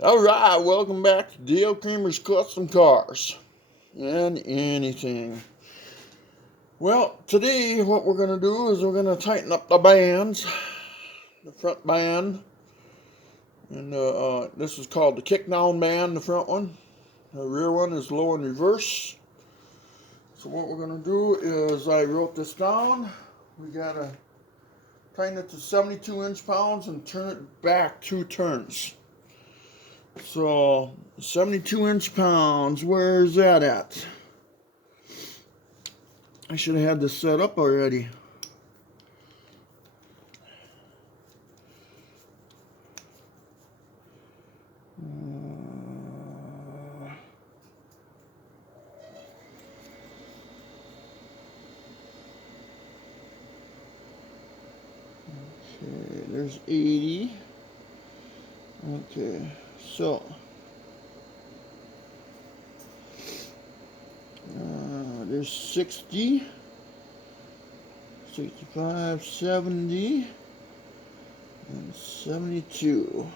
Alright, welcome back to Dale Kramer's Custom Cars and anything. Well, today what we're going to do is we're going to tighten up the bands, the front band, and this is called the kick down band, the front one. The rear one is low in reverse. So what we're going to do is, I wrote this down, we got to tighten it to 72 inch-pounds and turn it back 2 turns. So 72 inch-pounds, where's that at? I should have had this set up already. Okay, there's 80. Okay, so there's 60, 65, 70, and 72.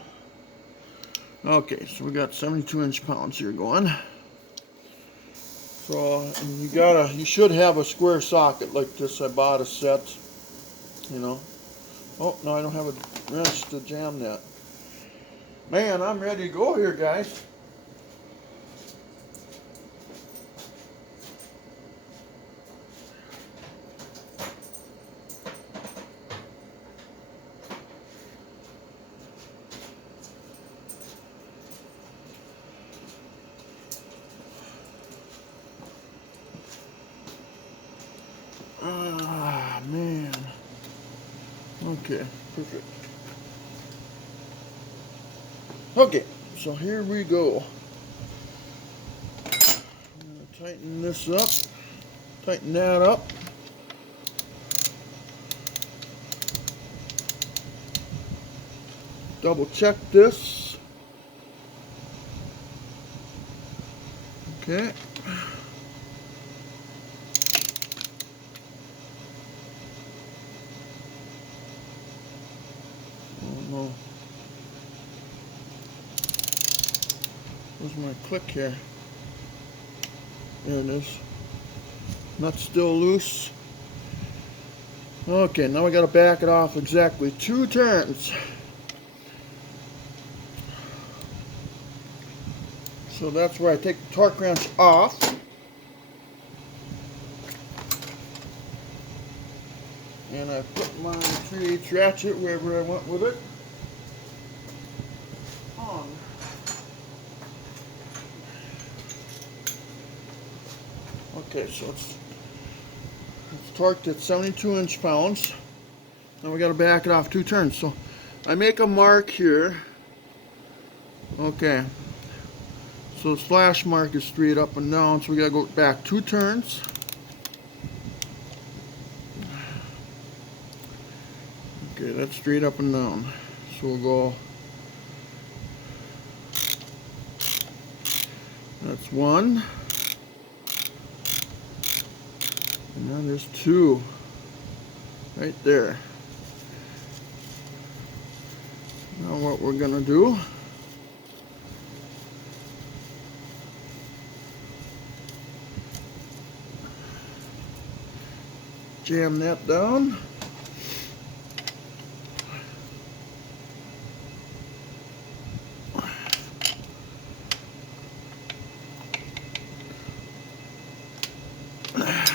Okay, so we got 72 inch-pounds here going. So, and you should have a square socket like this. I bought a set, you know. Oh, no, I don't have a wrench to jam that. Man, I'm ready to go here, guys. Ah, man. Okay, perfect. Okay, so here we go. I'm gonna tighten this up, tighten that up. Double check this. Okay. Oh no. Where's my click here? There it is. Nut's still loose. Okay, now we gotta back it off exactly 2 turns. So that's where I take the torque wrench off. And I put my 3/8 ratchet, wherever I went with it, on. Okay, so it's torqued at 72 inch-pounds. Now we got to back it off 2 turns. So I make a mark here. Okay. So the slash mark is straight up and down, so we got to go back 2 turns. Okay, that's straight up and down. So we'll go. That's 1. And now there's 2. Right there. Now what we're going to do, jam that down.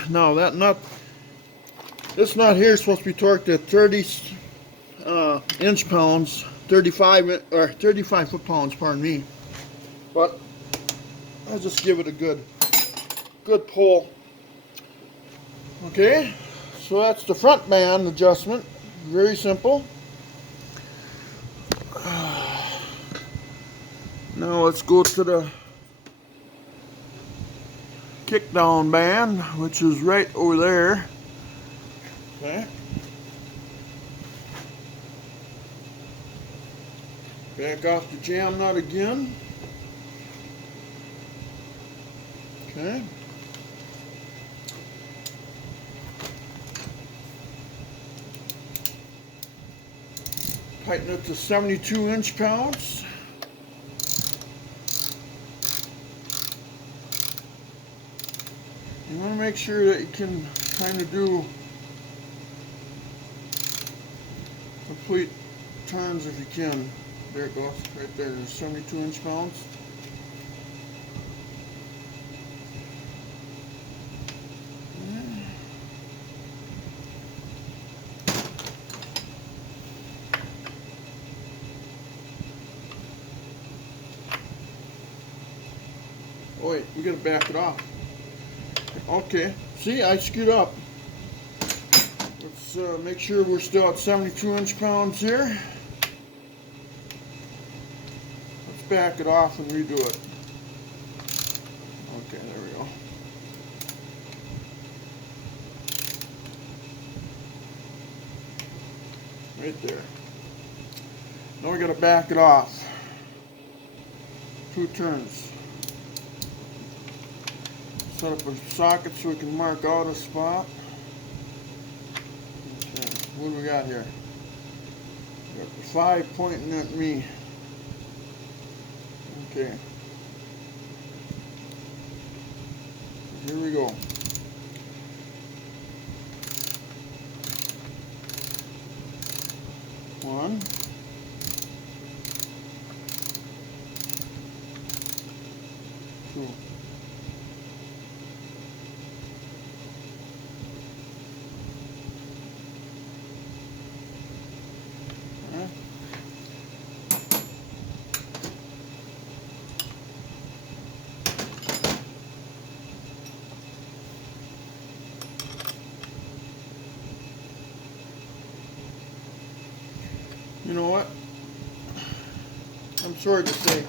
Now that nut, this nut here is supposed to be torqued at 30 inch-pounds, 35 foot-pounds, pardon me. But I'll just give it a good pull. Okay, so that's the front band adjustment. Very simple. Now let's go to the kick down band, which is right over there. Okay. Back off the jam nut again. Okay. Tighten it to 72 inch-pounds. You want to make sure that you can kind of do complete turns if you can. There it goes, right there. There's 72 inch-pounds. Oh wait, we gotta back it off. Okay, see, I screwed up. Let's make sure we're still at 72 inch-pounds here. Let's back it off and redo it. Okay, there we go. Right there. Now we gotta back it off. 2 turns. Set up a socket so we can mark out a spot. Okay, what do we got here? We got the 5 pointing at me. Okay. Here we go. One. Two. You know what? I'm sorry to say,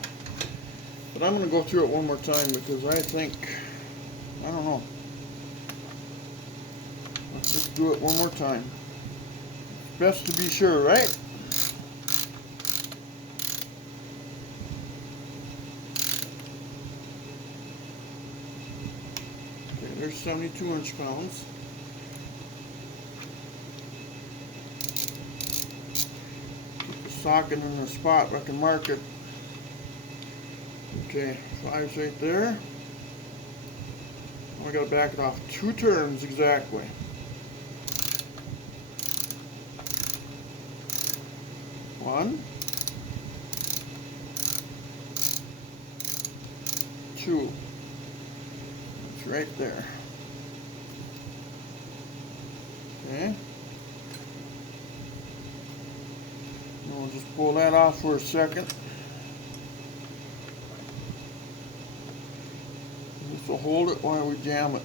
but I'm going to go through it one more time because I think, I don't know. Let's just do it one more time. Best to be sure, right? Okay, there's 72 inch-pounds. Socket in the spot where I can mark it. Okay, 5's right there. We gotta back it off 2 turns exactly. One, 2. It's right there. Okay. We'll just pull that off for a second. This will hold it while we jam it.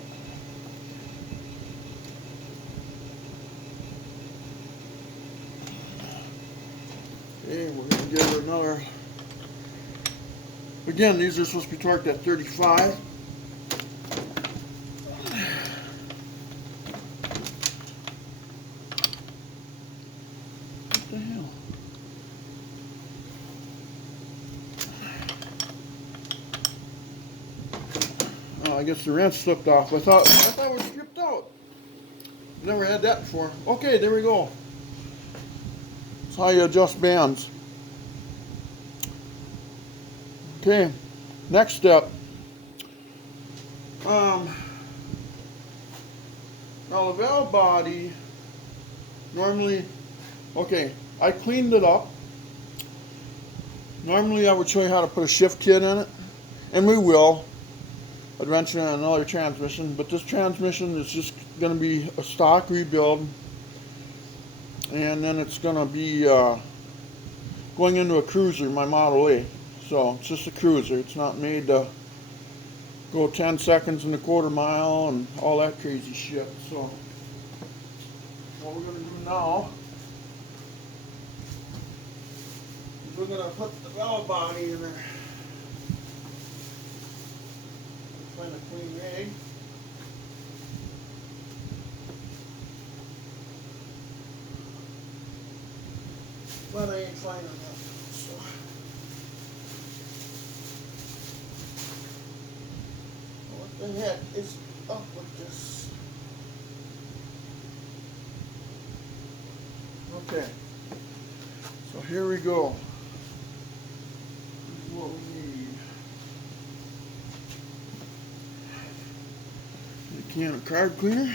Okay, we're going to give it another. Again, these are supposed to be torqued at 35. What the hell? Oh, I guess the wrench slipped off. I thought it was stripped out. Never had that before. Okay, there we go. That's how you adjust bands. Okay, next step. Now the valve body, normally, okay, I cleaned it up. Normally I would show you how to put a shift kit in it, and we will eventually on another transmission, but this transmission is just going to be a stock rebuild, and then it's going to be going into a cruiser, my Model A. So it's just a cruiser. It's not made to go 10 seconds in a quarter mile and all that crazy shit. So what we're going to do now is we're going to put the valve body in there. Find a clean rag. But I ain't finding that. So what the heck is up with this? Okay. So here we go. This is what we need. can of carb cleaner.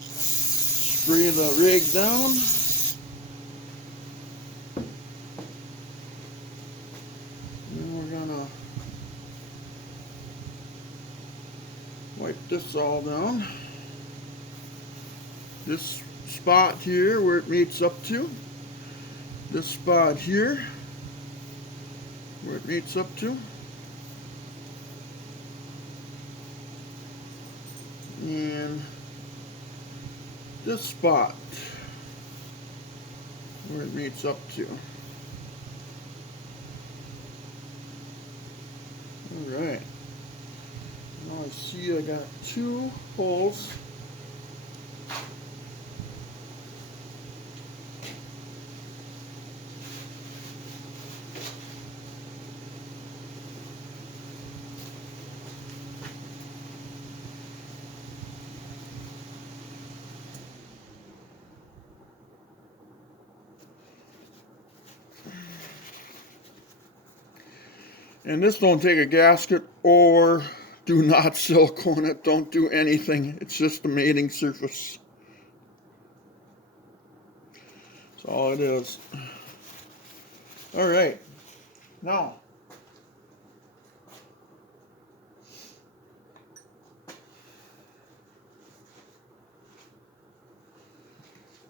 Spray the rig down. And we're gonna wipe this all down. This spot here where it meets up to. This spot here where it meets up to. And this spot where it meets up to. Alright. Now I see I got 2 holes. And this don't take a gasket or do not silicone it. Don't do anything. It's just a mating surface. That's all it is. Alright. Now,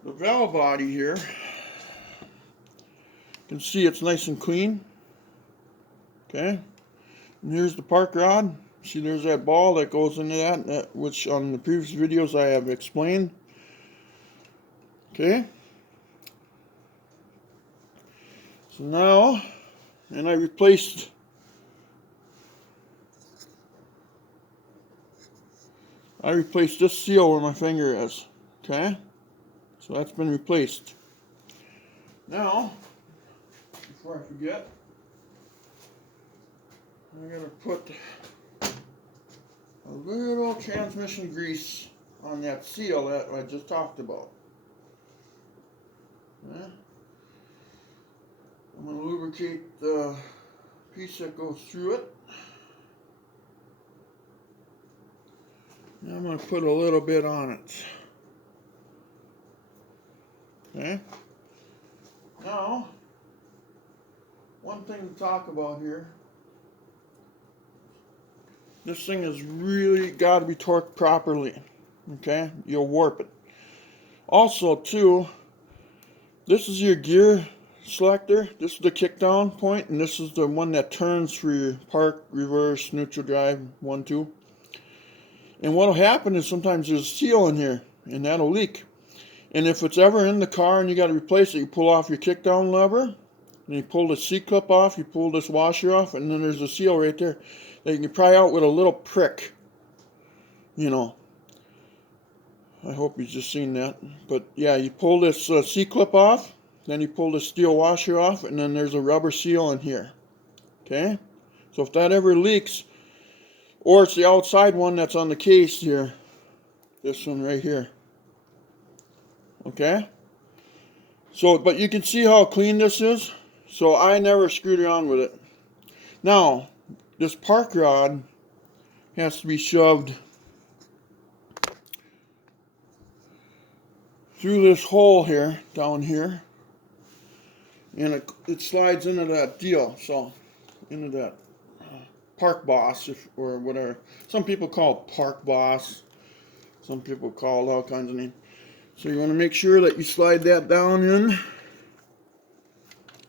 the valve body here, you can see it's nice and clean. Okay, and here's the park rod. See, there's that ball that goes into that, which on the previous videos I have explained. Okay, so now, and I replaced this seal where my finger is. Okay, so that's been replaced. Now, before I forget, I'm going to put a little transmission grease on that seal that I just talked about. Okay. I'm going to lubricate the piece that goes through it. Now I'm going to put a little bit on it. Okay. Now, one thing to talk about here. This thing has really got to be torqued properly. Okay, you'll warp it. Also, too, this is your gear selector. This is the kick down point, and this is the one that turns for your park, reverse, neutral drive, 1, 2. And what'll happen is sometimes there's a seal in here, and that'll leak. And if it's ever in the car and you got to replace it, you pull off your kick down lever, and you pull the C-clip off, you pull this washer off, and then there's a seal right there that you can pry out with a little prick. You know, I hope you've just seen that. But yeah, you pull this C-clip off, then you pull the steel washer off, and then there's a rubber seal in here. Okay? So if that ever leaks, or it's the outside one that's on the case here, this one right here. Okay? So, but you can see how clean this is. So I never screwed around with it. Now, this park rod has to be shoved through this hole here, down here, and it slides into that deal, so into that park boss, or whatever. Some people call it park boss, some people call it all kinds of names. So you want to make sure that you slide that down in,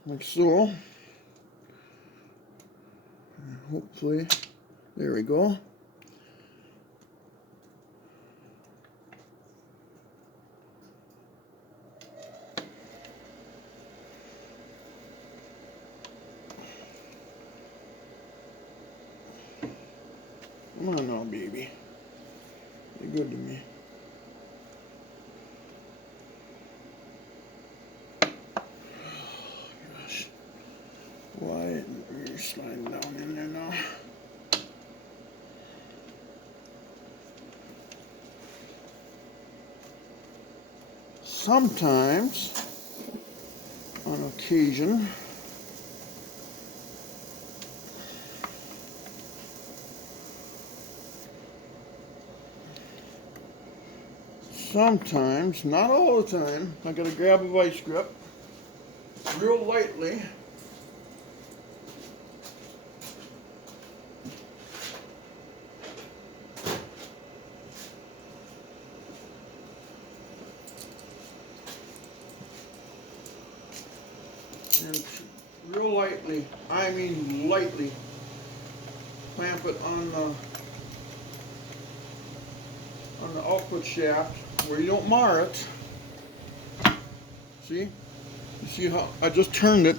like so. And hopefully, there we go. Come on now, baby. You're good to me. Gosh. Why you're sliding down in there now? Sometimes, on occasion, sometimes, not all the time, I gotta grab a vice grip real lightly. And real lightly, I mean lightly, clamp it on the output shaft where you don't mar it. See? You see how I just turned it?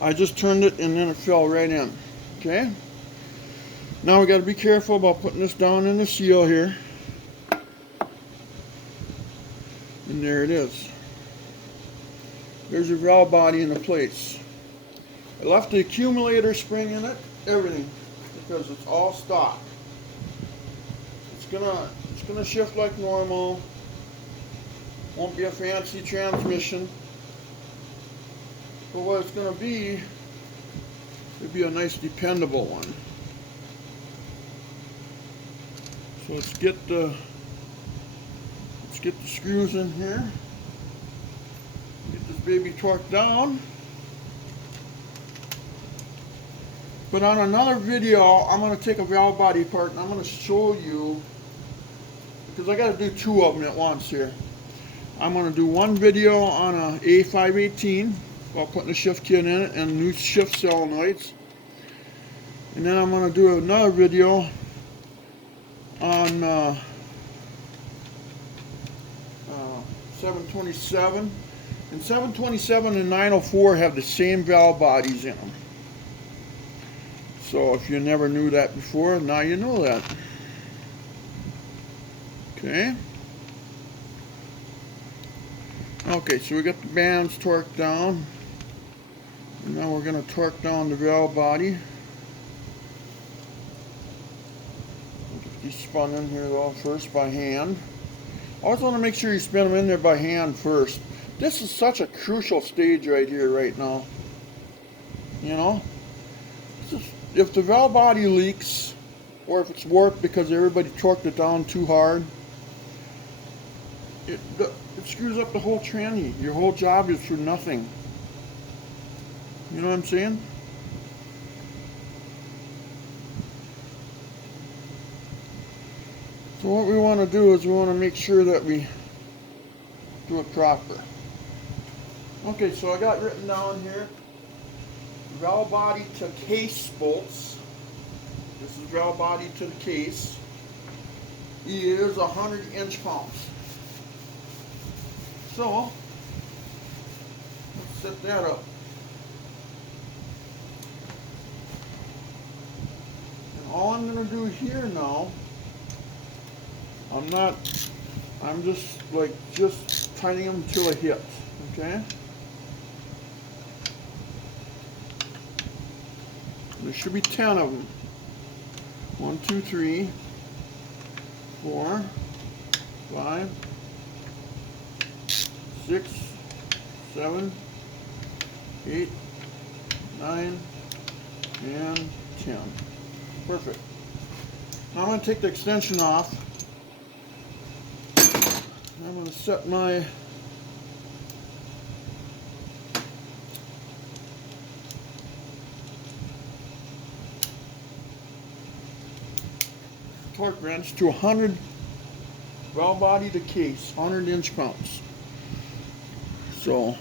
I just turned it and then it fell right in. Okay? Now we got to be careful about putting this down in the seal here. And there it is. There's your valve body in the place. I left the accumulator spring in it, everything, because it's all stock. It's gonna shift like normal. Won't be a fancy transmission. But what it's gonna be, it'll be a nice dependable one. So let's get the screws in here. Get this baby torqued down. But on another video, I'm going to take a valve body apart and I'm going to show you, because I got to do two of them at once here. I'm going to do one video on a A518 while putting the shift kit in it and new shift solenoids. And then I'm going to do another video on 727. And 727 and 904 have the same valve bodies in them. So if you never knew that before, now you know that. Okay. Okay, so we got the bands torqued down. And now we're going to torque down the valve body. Get these spun in here though first by hand. Always want to make sure you spin them in there by hand first. This is such a crucial stage right here, right now. You know? If the valve body leaks, or if it's warped because everybody torqued it down too hard, it screws up the whole tranny. Your whole job is for nothing. You know what I'm saying? So what we want to do is we want to make sure that we do it proper. Okay, so I got written down here, valve body to case bolts. This is valve body to the case. Is 100 inch-pounds. So let's set that up. And all I'm going to do here now, I'm just tightening them until it hits. Okay. There should be 10 of them. 1, 2, 3, 4, 5, 6, 7, 8, 9, and 10. Perfect. Now I'm going to take the extension off. I'm going to set my torque wrench to 100 valve body to case, 100 inch-pounds. So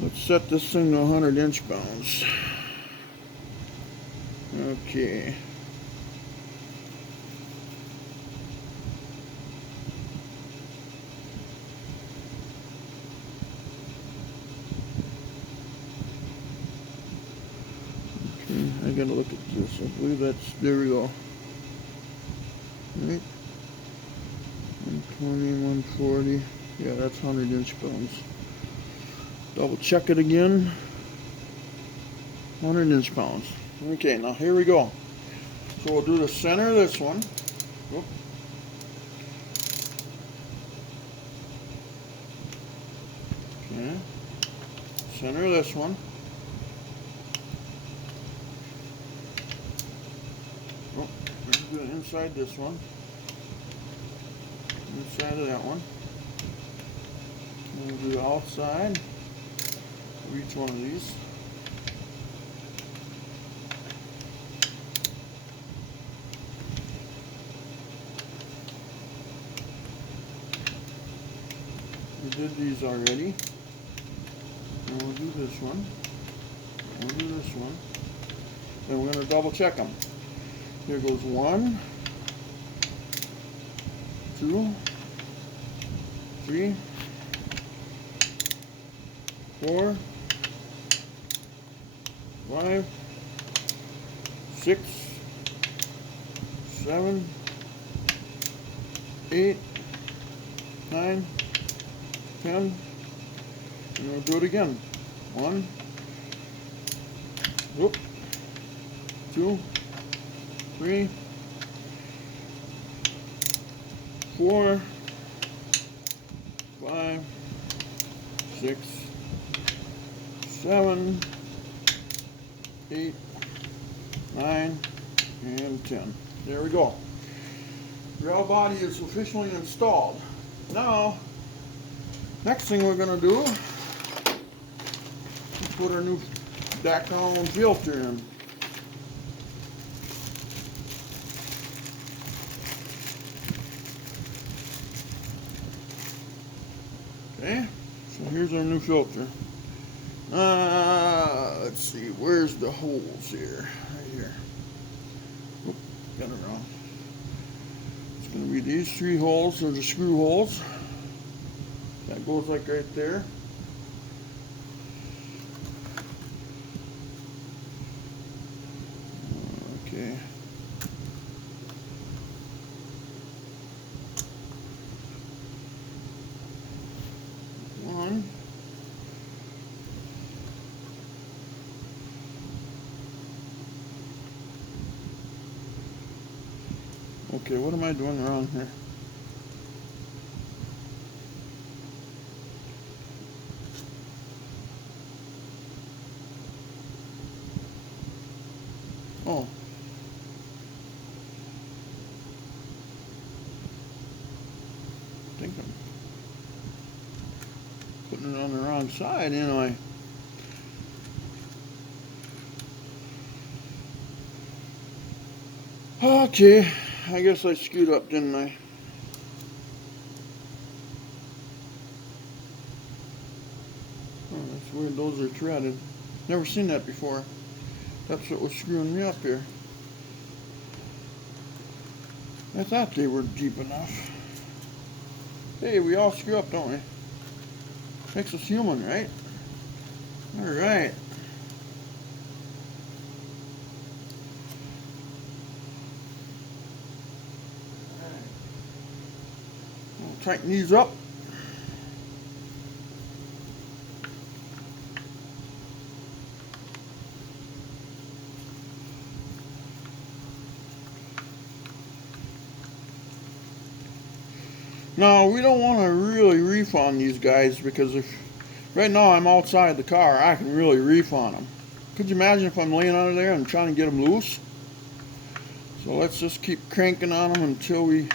let's set this thing to 100 inch-pounds. Okay. I gotta look at this. I believe that's, there we go. Right? 120, 140. Yeah, that's 100 inch-pounds. Double check it again. 100 inch-pounds. Okay, now here we go. So we'll do the center of this one. Whoop. Okay. Center of this one. Oh, very good. inside this one, inside of that one. And we'll do the outside of each one of these. We did these already. And we'll do this one. And we'll do this one. And we're going to double check them. Here goes 1, 2, 3, 4, 5, 6, 7, 8, 9, 10, and we'll do it again. 1, whoop, 2, 3, 4, 5, 6, 7, 8, 9, and 10. There we go. Rail body is officially installed. Now, next thing we're going to do is put our new background filter in. Okay, so here's our new filter. Let's see, where's the holes here? Right here. Oop, got it wrong. It's going to be these 3 holes. They're the screw holes. That goes like right there. Okay. One. Okay, what am I doing wrong here? Oh. I think I'm putting it on the wrong side, ain't I? Okay, I guess I screwed up, didn't I? Oh, that's weird, those are threaded. Never seen that before. That's what was screwing me up here. I thought they were deep enough. Hey, we all screw up, don't we? Makes us human, right? Alright. We'll tighten these up. Now, we don't want to really reef on these guys because if right now I'm outside the car, I can really reef on them. Could you imagine if I'm laying under there and trying to get them loose? So let's just keep cranking on them until we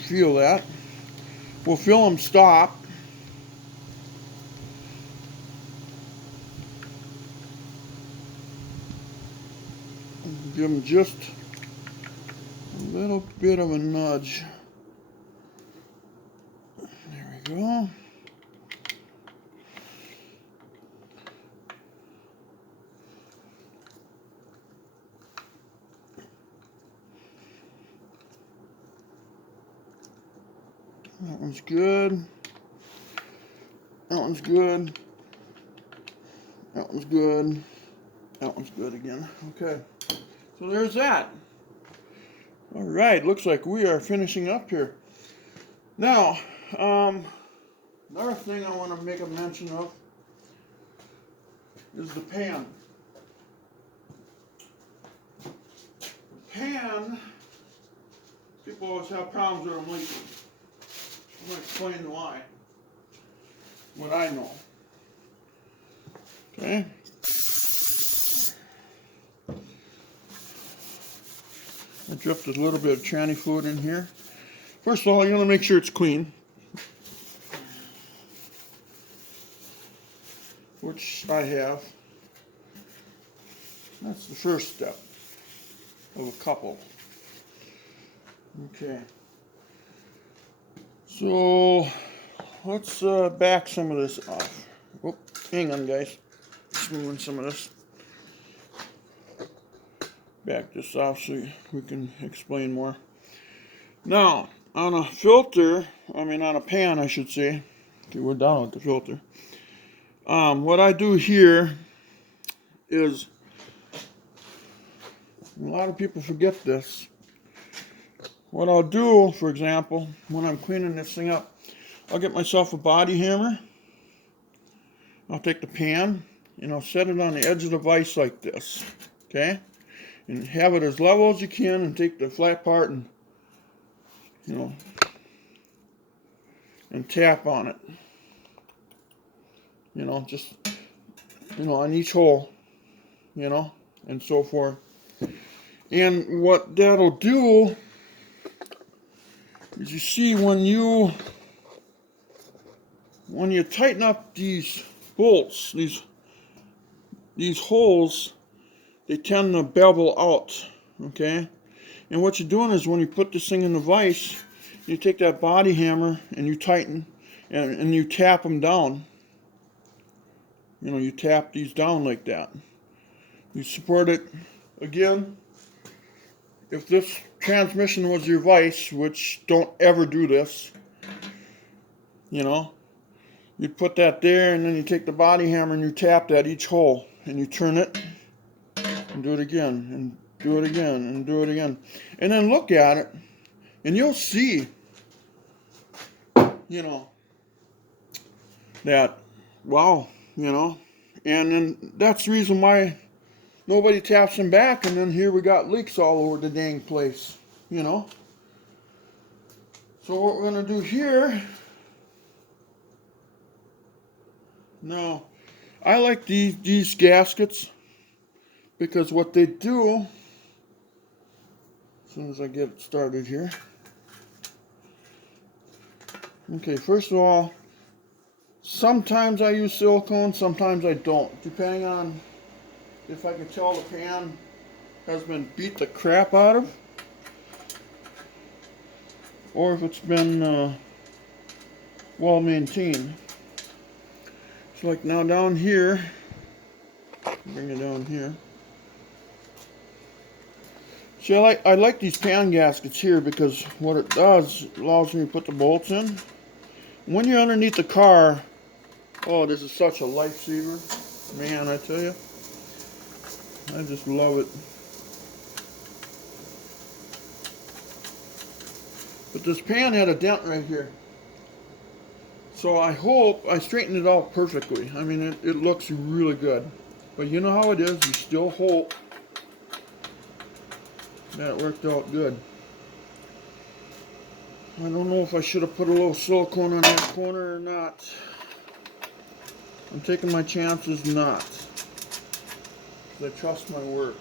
feel that. We'll feel them stop. Give them just a little bit of a nudge. There we go. That one's good. That one's good. That one's good. That one's good again. Okay. So there's that. All right. Looks like we are finishing up here. Now, another thing I want to make a mention of is the pan. The pan, people always have problems with them leaking. I'm going to explain why. What I know. Okay. drifted a little bit of tranny fluid in here. First of all, you want to make sure it's clean, which I have. That's the first step of a couple. Okay. So let's back some of this off. Oh, hang on, guys. Just moving some of this. Back this off so we can explain more. Now, on a filter, on a pan, I should say. Okay, we're done with the filter. What I do here is, a lot of people forget this. What I'll do, for example, when I'm cleaning this thing up, I'll get myself a body hammer. I'll take the pan and I'll set it on the edge of the vise like this. Okay? And have it as level as you can, and take the flat part and, and tap on it. Just, on each hole, and so forth. And what that'll do is, you see, when you tighten up these bolts, these holes, they tend to bevel out, okay? And what you're doing is, when you put this thing in the vise, you take that body hammer and you tighten, and you tap them down. You tap these down like that. You support it. Again, if this transmission was your vise, which don't ever do this, you put that there, and then you take the body hammer and you tap that each hole, and you turn it, and do it again, and do it again, and do it again. And then look at it, and you'll see, that, wow, and then that's the reason why nobody taps them back, and then here we got leaks all over the dang place, So what we're going to do here, now, I like these gaskets, because what they do, as soon as I get it started here. Okay, first of all, sometimes I use silicone, sometimes I don't, depending on if I can tell the pan has been beat the crap out of, or if it's been well maintained. So like now down here, bring it down here. See, I like these pan gaskets here, because what it does, it allows me to put the bolts in. When you're underneath the car, oh, this is such a lifesaver. Man, I tell you. I just love it. But this pan had a dent right here. So I hope I straightened it out perfectly. It looks really good. But you know how it is, you still hope that it worked out good. I don't know if I should have put a little silicone on that corner or not. I'm taking my chances not. Because I trust my work.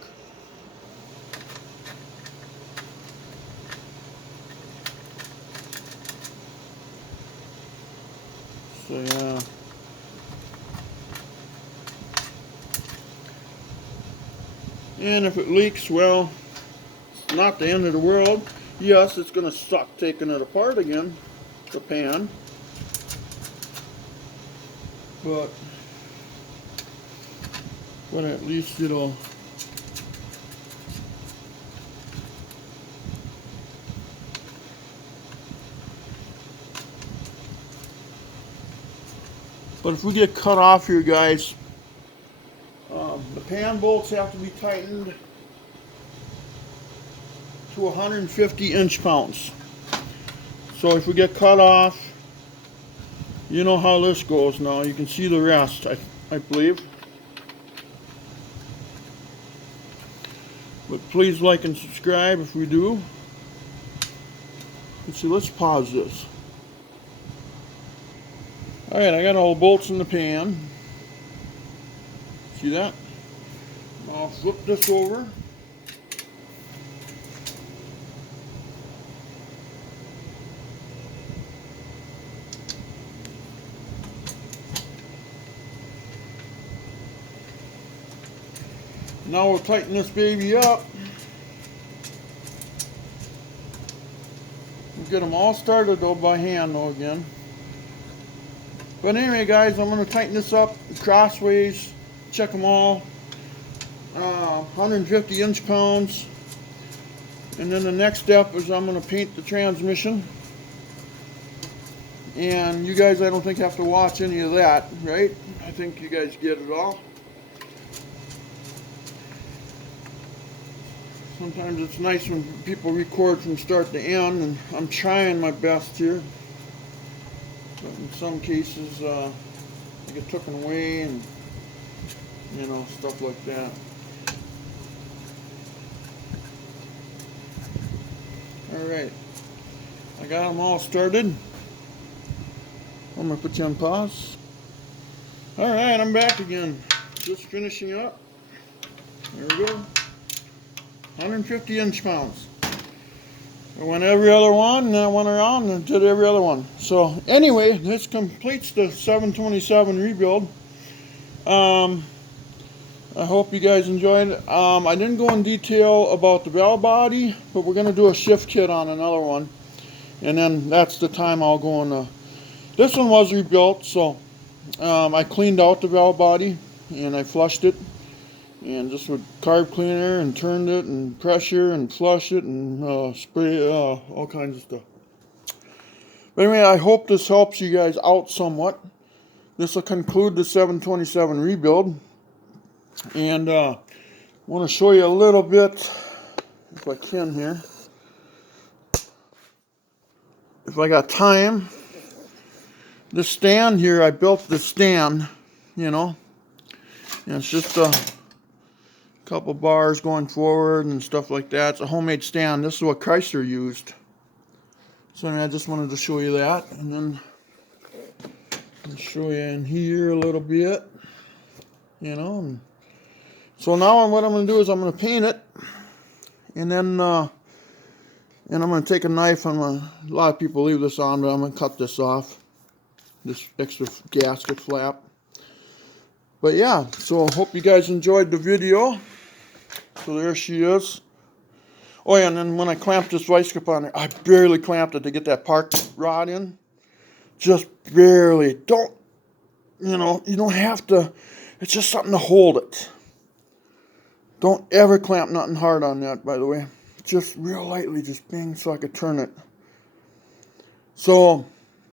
So yeah. And if it leaks, well, it's not the end of the world. Yes, it's going to suck taking it apart again, the pan. But at least it'll But if we get cut off here, guys, the pan bolts have to be tightened to 150 inch-pounds. So if we get cut off, you know how this goes now. You can see the rest, I believe. But please like and subscribe if we do. Let's see, let's pause this. Alright, I got all the bolts in the pan. See that? I'll flip this over. Now we'll tighten this baby up. We'll get them all started though by hand though again. But anyway guys, I'm going to tighten this up crossways, check them all. 150 inch-pounds. And then the next step is I'm going to paint the transmission. And you guys, I don't think have to watch any of that, right? I think you guys get it all. Sometimes it's nice when people record from start to end, and I'm trying my best here. But in some cases, I get taken away and, you know, stuff like that. Alright, I got them all started. I'm going to put you on pause. Alright, I'm back again. Just finishing up. There we go. 150 inch-pounds. I went every other one, and I went around and did every other one. So anyway, this completes the 727 rebuild. I hope you guys enjoyed it. I didn't go in detail about the valve body, but we're going to do a shift kit on another one. And then that's the time I'll go on. This one was rebuilt, so I cleaned out the valve body and I flushed it. And just with carb cleaner and turned it and pressure and flush it and spray all kinds of stuff. But anyway, I hope this helps you guys out somewhat. This will conclude the 727 rebuild. And I want to show you a little bit, if I can here. If I got time. This stand here, I built the stand, you know. And it's just a couple bars going forward and stuff like that. It's a homemade stand. This is what Chrysler used. So anyway, I just wanted to show you that. And then I'll show you in here a little bit, you know. And so now what I'm going to do is I'm going to paint it, and then I'm going to take a knife. A lot of people leave this on, but I'm going to cut this off, this extra gasket flap. But yeah, so hope you guys enjoyed the video. So there she is. Oh yeah, and then when I clamped this vice grip on there, I barely clamped it to get that park rod in. Just barely. Don't, you know, you don't have to. It's just something to hold it. Don't ever clamp nothing hard on that, by the way. Just real lightly, just bang, so I could turn it. So